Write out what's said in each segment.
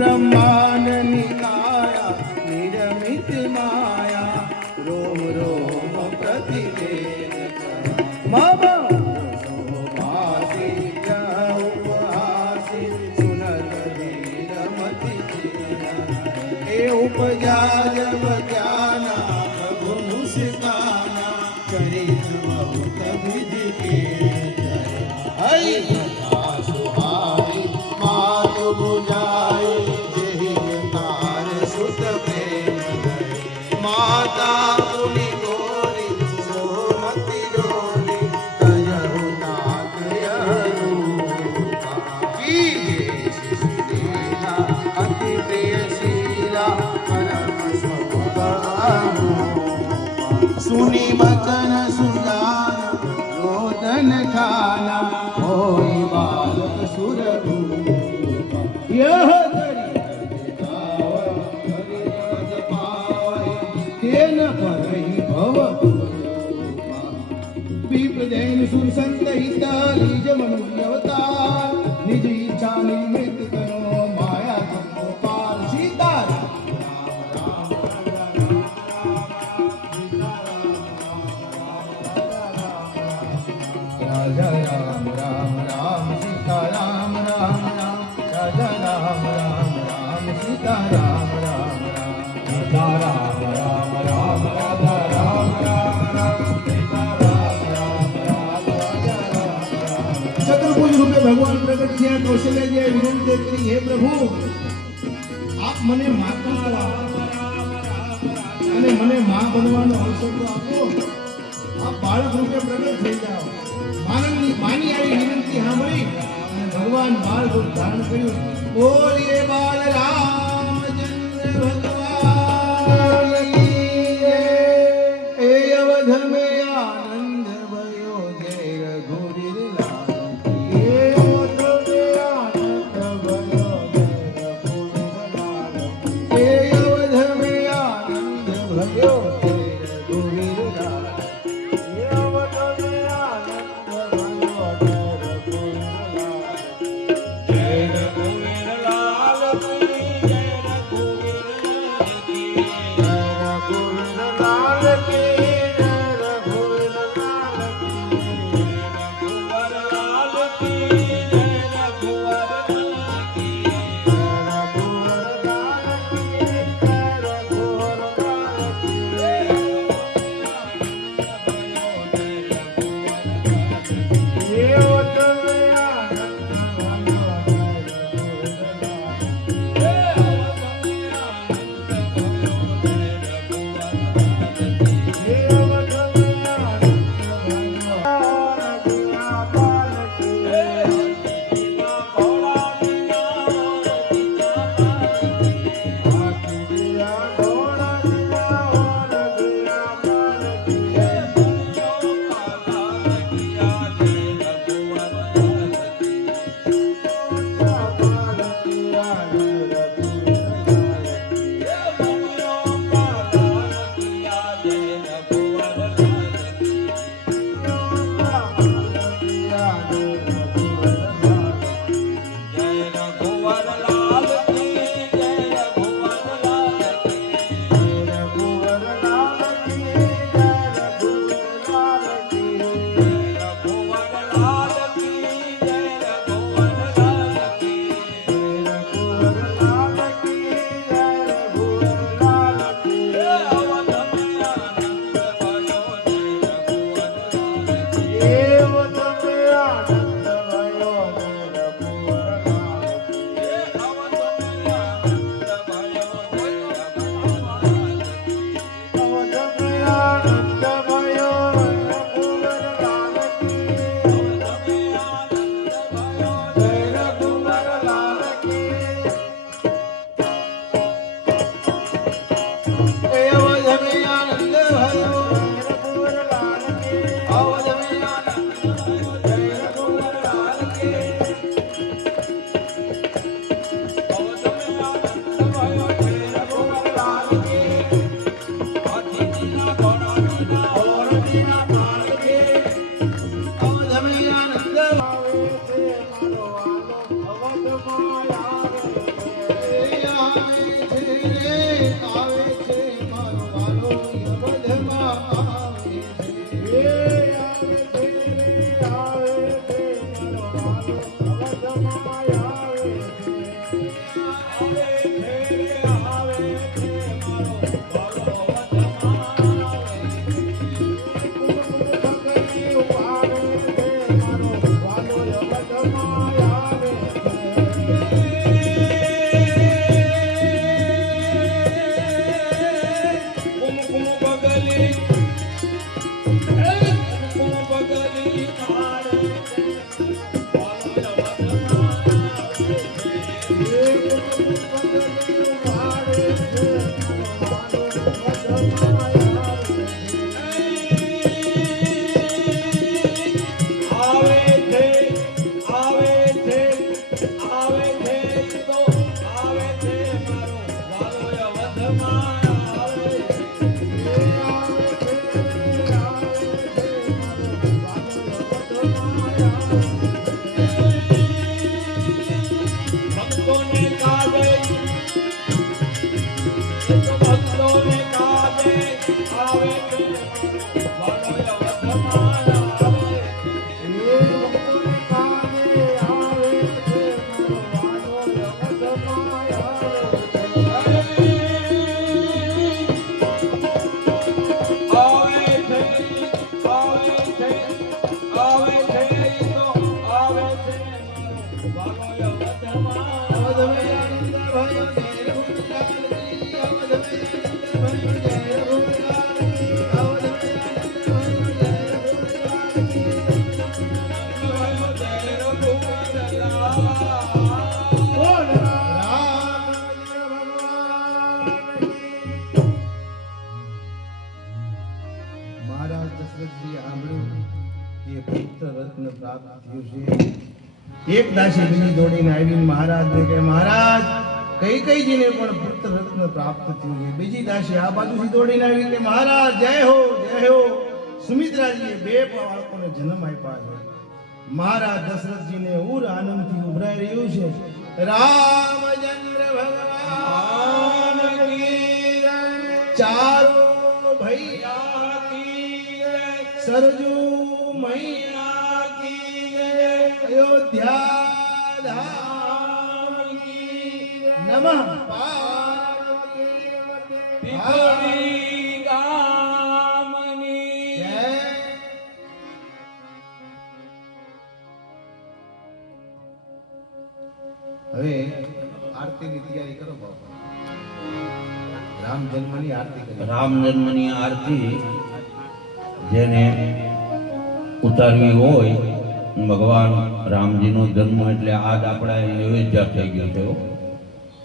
ब्रह्मांड निकाया निरमित माया रोम रोम प्रतिवेद मम शोभासी उपहासी सुनत वीरमति ए उपजा जब ज्ञाना प्रभु मुस्काना चरित बहुत विधि के हरि कथा सुहाई मातु बुझाई माता पुनि गोरी सोमति डोली तजहु नाथ की शिशुलीला अति प्रियशीला परम स्वभाव सुनी बचन सुजान रोदन खाना होई बालक सुरभूप यह सुर संत हित निज मनुष्य अवतार निज इच्छा निमित्त करो माया तुमको पार सीता राजा राम राम राम सीता राम राम राम राजा राम राम राम सीता राम राम राम राजा राम राम राम राधा राम राम राम चतुर्भुज रूपे भगवान प्रकट किया कौशल्य जी विनंती करी हे प्रभु आप મને માતા અને મને માં બનવાનો અવસર તો આપો આપ બાળક રૂપે પ્રગટ થઈ જાઓ માની આવી વિનંતી સાંભળી અને ભગવાન બાળક રૂપ ધારણ કર્યું બોલીએ બાલ રામચંદ્ર ભગવાન એ અવધ મે આનંદ ભયો જય રઘુવીર એક દાસી બીજી દોડીને આવીને મહારાજને કહે, મહારાજ કૈકેયીજીને પણ પુત્ર રત્ન પ્રાપ્ત થયું છે. બીજી દાસી આ બાજુથી દોડીને આવી કે મહારાજ જય હો, સુમિત્રાજીએ 2 બાળકોને જન્મ આપ્યા છે. મહારાજ દશરથજીને ઉર આનંદથી ઉભરાઈ રહ્યું છે. રામચંદ્ર ભગવાન કી જય, ચારો ભૈયા કી જય, સરજુ મૈયા કી જય, અયોધ્યા ધામ કી જય, નમઃ પાર્વતી ગામની જય. હવે આરતીની તૈયારી કરો બાપા. રામ જન્મની આરતી કરી. રામ જન્મની આરતી જેને ઉતારવી હોય, ભગવાન રામજીનો જન્મ એટલે આજ આપણા અયોધ્યા થઈ ગયો છે,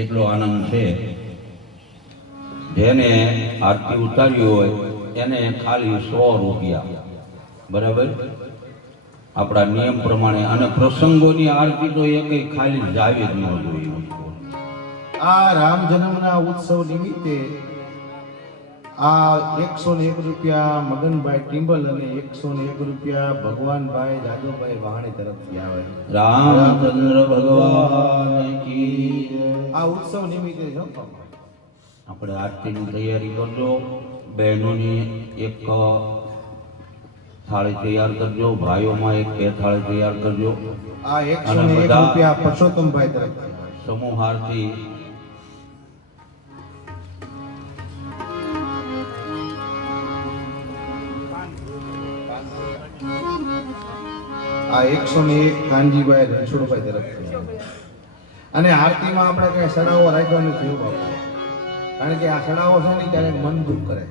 એટલો આનંદ છે. જેને આરતી ઉતારવી હોય એને ખાલી 100 રૂપિયા, બરાબર, આપણા નિયમ પ્રમાણે. અને પ્રસંગોની આરતી તો એ કઈ ખાલી જાવી જ ન જોઈએ. આ રામ જન્મના ઉત્સવ નિમિત્તે આ 101 રૂપિયા મગનભાઈ ટિમ્બલ અને 101 રૂપિયા ભગવાનભાઈ જાદવભાઈ વાહણી તરફથી આવે. રામચંદ્ર ભગવાન કી જય. આ ઉત્સવ નિમિત્તે જો આપણે આરતીની તૈયારી કરજો. બહેનોની એક થાળી તૈયાર કરજો, ભાઈઓમાં એક 2 થાળી તૈયાર કરજો. આ 101 રૂપિયા પરસોત્તમભાઈ તરફથી સમૂહ આરતી આ 101 કાનજીભાઈ રણછોડભાઈ તરફથી. અને આરતીમાં આપણે કઈ સડાવો રાખ્યો નથી, કારણ કે આ સડાવો છે ને ક્યારેક મન દુઃખ કરે.